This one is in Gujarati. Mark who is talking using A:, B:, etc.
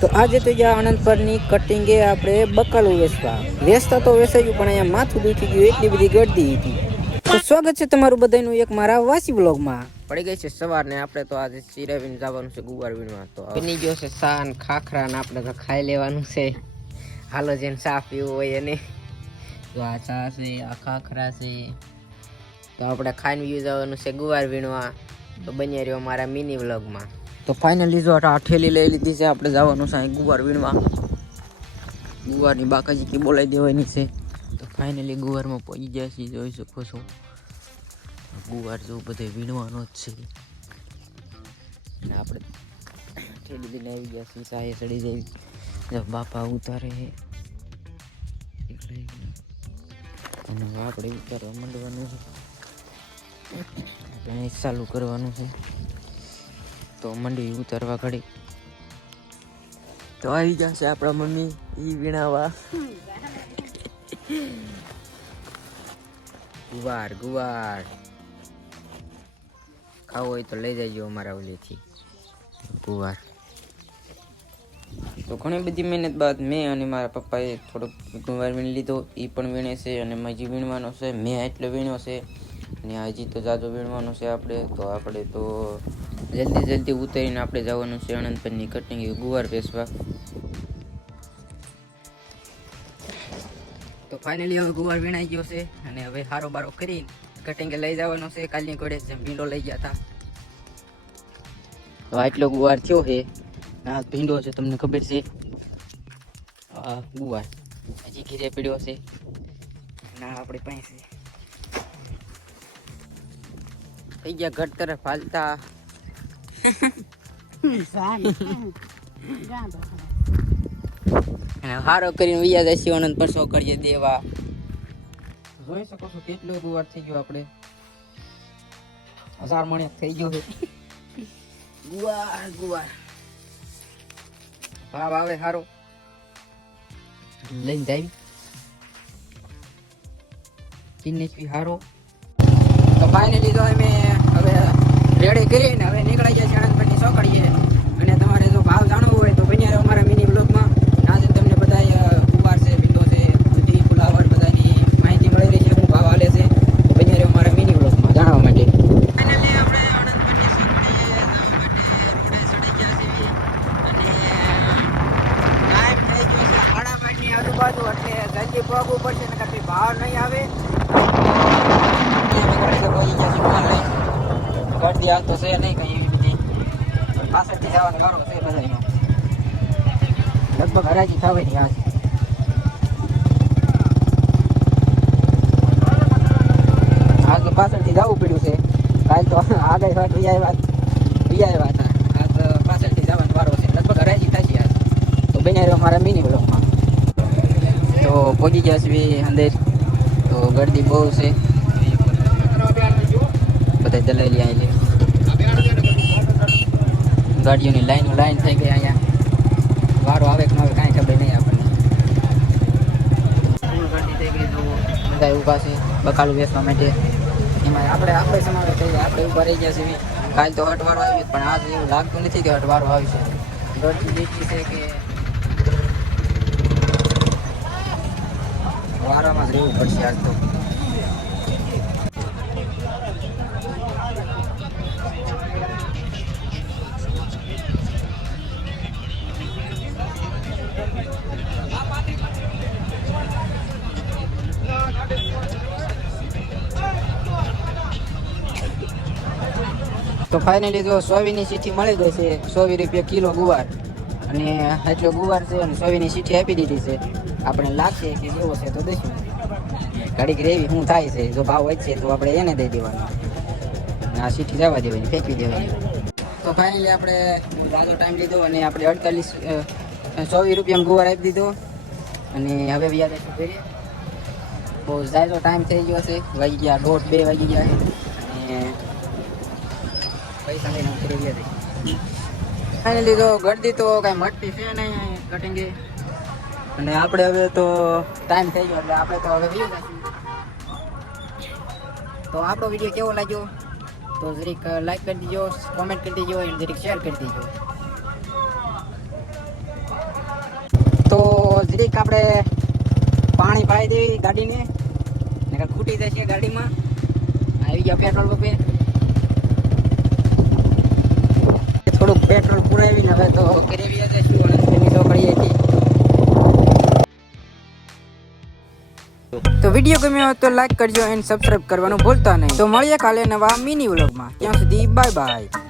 A: તો આજે તો ગયા આનંદપરની કટિંગે આપણે બકાલું વેચવા. વેચતા તો વેચાયું પણ અહીંયા માથું દુખી ગયું એટલી બધી ગળદી હતી. તો સ્વાગત છે તમારું બધાનું એક મારા વાસી બ્લોગમાં પડી ગઈ છે સવારને આપણે તો આજે સિરાવીને જવાનું છે ગુવાર વીણવા તો બની ગયો છે સાન ખાખરા ને આપણે તો ખાઈ લેવાનું છે. હાલો જેને ચા પીવું હોય એને. તો આ ચા છે આ ખાખરા છે. તો આપણે ખાઈને વ્યૂ જવાનું છે ગુવાર વીણવા તો બન્યા રહ્યો મારા મિની વ્લોગમાં તો ફાઇનલી જો આ ઠેલી લઈ લીધી છે, આપણે જવાનું છે ગુવાર વીણવા. ગુવારની બાકાજી કે બોલાવી દેવાની છે. તો ફાઇનલી ગુવારમાં પહોંચી ગયા છે જોઈ શકો છો. ગુવાર જો બધે વીણવાનો જ છે. અને આપણે ઠેલી લઈને આવી ગયા છીએ સાહે ચડી જઈ. બાપા ઉતારે. અને આપણે ઉતારવા માંડવાનું છે. ચાલુ કરવાનું છે. તો મંડી ઉતરવા ઘડી. તો આવી જશે આપણા મમ્મી, ઈ વીણાવા. ગુવાર ગુવાર. ખાવો હોય તો લઈ જજો અમારા ઓલીથી. ગુવાર. તો ઘણી બધી મહેનત બાદ મેં અને મારા પપ્પાએ થોડોક ગુવાર વીણી લીધો એ પણ વીણે છે અને મજી વીણવાનો છે, મેં એટલો વીણ્યો છે. અને હજી તો જાજો વીણવાનો છે આપણે, તો આપણે તો જલ્દી જલ્દી ઉતરીને આપણે જવાનું છે અનંતપરની કટિંગ ગુવાર બેસવા તો ફાઇનલી હવે ગુવાર વીણાઈ ગયો છે અને હવે હારો બારો કરી કટિંગ લઈ જવાનો છે. કાલની ઘોડે જેમ ભીંડો લઈ ગયા હતા તો આટલો ગુવાર થયો છે. આ ભીંડો છે, તમને ખબર છે? આ ગુવાર. હજી ઘીરે પીડ્યો છે. ના, આપણે પાસે. થઈ ગયા ઘટ તરફ હાલતા. હારો કરીને વૈયા જશે અનંત પરસો કરીએ દેવા. જોઈ શકો છો કેટલો ગુવાર થઈ ગયો આપણે. હજાર મણે થઈ ગયો ગુવાર ગુવાર. ભાવ આવે હારો. લઈને જાય ચીની હારો. તો ફાઇનલી તો અમે રેડી કરીને હવે નીકળી જાય છે આણંદપટ્ટી ચોકડીએ. અને તમારે જો ભાવ જાણવો હોય તો બન્યા અમારા મિની બ્લોગમાં. આજે તમને બધા ઉભાર છે, ભીંડો છે, બધી ફુલાવર, બધાની માહિતી મળી રહી છે, શું ભાવ હાલે છે. બન્યા અમારા મિની બ્લોગમાં. જાણવા માટે. આજુબાજુ એટલે જલ્દી પડશે ને કઈ ભાવ નહીં આવે. હાલ તો છે નહીં કઈ એવી બધી. પાછળથી જવાનો ગારો છે બધાનો લગભગ હરાજી થવાની આજ આજ પાછળથી જવું પડ્યું છે. કાલ તો આગળ વાત, બીજા વાત બીજા વાત આજ પાછળથી જવાનો વારો છે. લગભગ હરાજી થશે આજ તો બન્યા રહ્યો મારા મિની બ્લોકમાં તો પહોંચી ગયા છે અંદર. તો ગરદી બહુ છે. બધા દલાલી આવી ગાડીઓની લાઈનો લાઈન થઈ ગઈ અહીંયા. વારો આવે કે ન આવે કાંઈ ખબર નહીં આપણને. બધા ઊભા છે બકાલું બેસવા માટે. એમાં આપણે આપણે સમાવેશ થઈ જાય આપણે ઊભા રહી ગયા છીએ. કાલ તો હટવારો આવી પણ આજ એવું લાગતું નથી કે હટવારો છે ગરદી એટલી છે કે વારામાં જ રહેવું પડશે આજ તો. તો ફાઇનલી જો સોવીની સીઠી મળી ગઈ છે, સોવી રૂપિયા કિલો ગુવાર. અને એટલો ગુવાર છે અને સોવીની ચીઠી આપી દીધી છે. આપણે લાગશે કે જેવો છે તો દઈશું ઘડીક રેવી શું થાય છે, જો ભાવ વધશે તો આપણે એને દઈ દેવાનો. આ સીઠી જવા દેવાની, ફેંકી દેવાની. તો ફાઇનલી આપણે રાજો ટાઈમ લીધો અને આપણે અડતાલીસ સોવી રૂપિયામાં ગુવાર આપી દીધો. અને હવે વ્યાજ આપ્યું કરીએ? બહુ જાજો ટાઈમ થઈ ગયો છે વાગી ગયા દોઢ, બે વાગી ગયા અને પૈસા લઈને ઉતરી ગયા ફાઇનલી તો ગળદી તો કાંઈ મટતી છે નહીં કટિંગે. અને આપણે હવે તો ટાઈમ થઈ ગયો એટલે આપણે તો હવે વ્યૂ તો આપણો વીડિયો કેવો લાગ્યો? તો જરીક લાઈક કરી દીજો કોમેન્ટ કરી દીજો અને જરીક શેર કરી દીજો. જરીક આપણે પાણી પાઈ દેવી ગાડીને ખૂટી જશે ગાડીમાં. આવી ગયા પેટ્રોલ પંપે. થોડુંક પેટ્રોલ પુરાવીને હવે તો વ્યા જઈશું અને તેની ચોકડીએ હતી તો વીડિયો ગમ્યો હોય તો લાઈક કરજો એન્ડ સબસ્ક્રાઇબ કરવાનું ભૂલતા નહીં. તો મળીએ કાલે નવા મિની વ્લોગમાં. ત્યાં સુધી બાય બાય